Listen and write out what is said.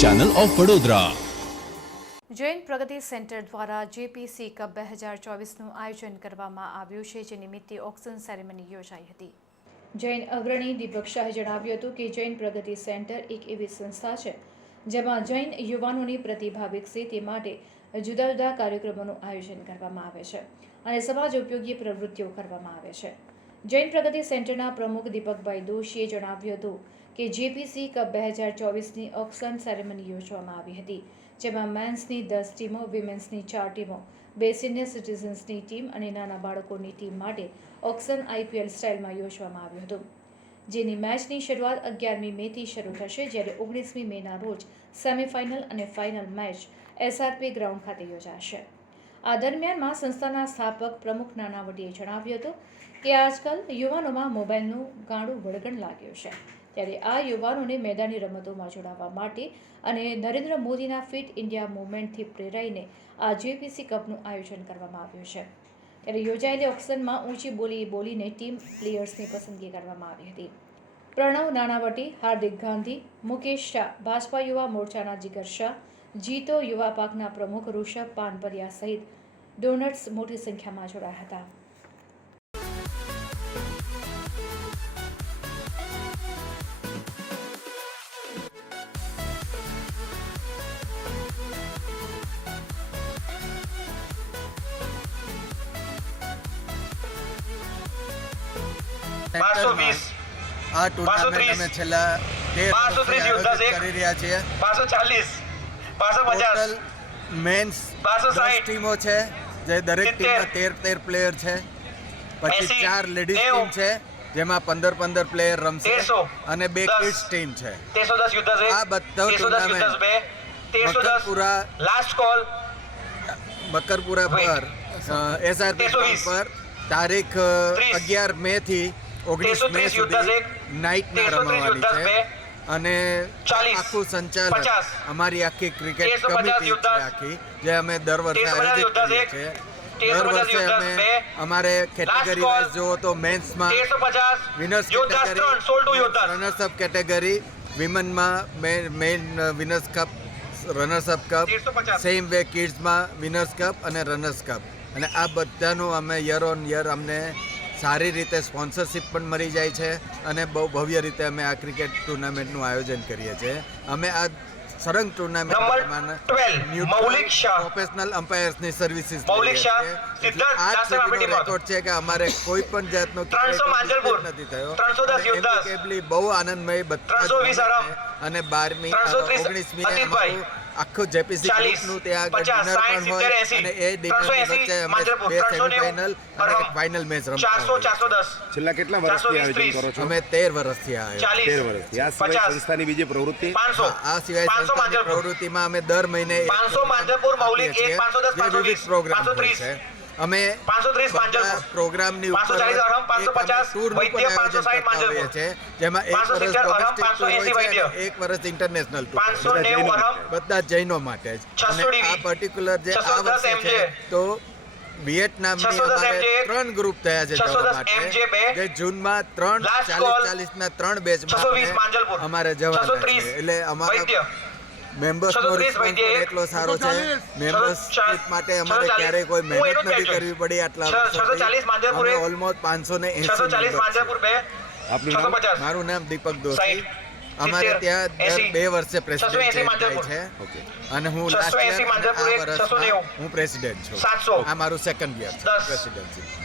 Channel of Vadodara Jain Pragati centre દ્વારા JPC cup બે હજાર ચોવીસનું આયોજન કરવામાં આવ્યું છે જે નિમિત્તે ઓક્સિજન સેરેમની યોજાઈ હતી. જૈન અગ્રણી દીપક શાહે જણાવ્યું હતું કે જૈન પ્રગતિ સેન્ટર એક એવી સંસ્થા છે જેમાં જૈન યુવાનોની પ્રતિભા વિકસે તે માટે જુદા જુદા કાર્યક્રમોનું આયોજન કરવામાં આવે છે અને સમાજ ઉપયોગી પ્રવૃત્તિઓ કરવામાં આવે છે. જૈન પ્રગતિ સેન્ટરના પ્રમુખ દીપકભાઈ દોશીએ જણાવ્યું હતું કે જેપીસી કપ બે હજાર ચોવીસની ઓક્સન સેરેમની યોજવામાં આવી હતી, જેમાં મેન્સની દસ ટીમો, વિમેન્સની ચાર ટીમો, બે સિનિયર સિટીઝન્સની ટીમ અને નાના બાળકોની ટીમ માટે ઓક્સન આઈપીએલ સ્ટાઇલમાં યોજવામાં આવ્યું હતું. જેની મેચની શરૂઆત અગિયારમી મેથી શરૂ થશે, જ્યારે ઓગણીસમી મેના રોજ સેમીફાઇનલ અને ફાઇનલ મેચ એસઆરપી ગ્રાઉન્ડ ખાતે યોજાશે. આ દરમિયાનમાં સંસ્થાના સ્થાપક પ્રમુખ નાનાવટીએ જણાવ્યું હતું કે આજકાલ યુવાનોમાં મોબાઈલનું ગાંડું વળગણ લાગ્યું છે. ત્યારે આ યુવાનોને મેદાની રમતોમાં જોડાવા માટે અને નરેન્દ્ર મોદીના ફિટ ઇન્ડિયા મુવમેન્ટથી પ્રેરાઈને આ જેપીસી કપનું આયોજન કરવામાં આવ્યું છે. ત્યારે યોજાયેલી ઓક્શનમાં ઊંચી બોલી બોલીને ટીમ પ્લેયર્સની પસંદગી કરવામાં આવી હતી. પ્રણવ નાણાવટી, હાર્દિક ગાંધી, મુકેશ શાહ, ભાજપા યુવા મોરચાના જીગર શાહ, જીતો યુવા પાકના પ્રમુખ ઋષભ પાનપરિયા સહિત ડોનટ્સ મોટી સંખ્યામાં જોડાયા હતા. વીસ. આ ટુર્નામેન્ટ અમે છેલ્લા તેર વર્ષથી. કરી રહ્યા છીએ. ટોટલ મેન્સ દસ ટીમો છે જે દરેક. ટીમમાં તેર તેર પ્લેયર છે. પછી ચાર લેડીઝ. ટીમ છે જેમાં પંદર પંદર પ્લેયર રમશે અને બે કિડ્સ ટીમ છે. આ બધા ટુર્નામેન્ટ દસ tournament. યુદ્ધ બે મકરપુરા લાસ્ટ કોલ બકરપુરા પર એસઆરપી. પર તારીખ અગિયાર મે થી ઓગણીસ મે સુધી નાઇટમાં રમવાની છે. અને આખું સંચાલન અમારી આખી ક્રિકેટ કમિટી છે આખી જે અમે દર વર્ષે આયોજિત કરીએ છીએ. દર વર્ષે અમે અમારે કેટેગરી વાઇઝ જુઓ તો મેન્સમાં વિનર્સ યોદ્ધા runners up category વિમનમાં main winners cup runners up cup same way કિડ્સમાં winners cup અને રનર્સ કપ અને આ બધાનું અમે યર ઓન યર અમને સારી રીતે સ્પોન્સરશિપ પણ મળી જાય છે અને બહુ ભવ્ય રીતે અમે આ ક્રિકેટ ટુર્નામેન્ટનું આયોજન કરીએ છીએ. અમે આ સરંગ 12, પ્રોફેશનલ અમ્પાયર્સની સર્વિસીસ આ સુધીનો રેકોર્ડ છે કે અમારે કોઈ પણ જાતનો નથી થયો. બહુ આનંદમય બધા. અને બારમી ઓગણીસમી. આખું જેપીસી ગ્રુપનું ત્યાં આગળ ડિનર પણ હોય અને એ ડિનરની વચ્ચે અમે બે સેમિફાઇનલ અને એક ફાઇનલ મેચ રમતા હોય છેલ્લા કેટલા વર્ષથી આયોજન કરો છો? અમે તેર વર્ષથી આયોજન તેર વર્ષથી. આ સિવાય સંસ્થાની બીજી પ્રવૃત્તિ? આ સિવાય સંસ્થાની પ્રવૃત્તિમાં અમે દર મહિને એક પાંચસો program મૌલિક એક, પાંચસો દસ, પાંચસો વીસ, હોય છે. અમે પ્રોગ્રામની ઉપર. જેમાં એક વર્ષ ઇન્ટરનેશનલ ટૂર બધા જૈનો માટે જ. અને આ પર્ટિક્યુલર જે આ વર્ષે છે તો વિયેટનામની અમારે ત્રણ ગ્રુપ થયા છે જવા માટે જે જૂનમાં ત્રણ ચાલીસ ચાલીસના ત્રણ બેચમાં અમારે જવાના છે. એટલે અમારા વૈદ્ય મેમ્બર્સ નો રિસ્પોન્સ એટલો સારો છે. મેમ્બર્સ માટે અમારે. ક્યારેય કોઈ મહેનત નથી કરવી પડી આટલા. અમે ઓલમોસ્ટ પાંચસો ને બે. આપનું નામ? મારું નામ દીપક દોશી. અમારે ત્યાં દર બે વર્ષે પ્રેસિડેન્ટ એંસી થાય છે. ઓકે અને હું લાસ્ટ એંસી યર માંજલપુર વર્ષમાં હું પ્રેસિડેન્ટ છું. આ મારું સેકન્ડ યર છે. પ્રેસિડેન્સી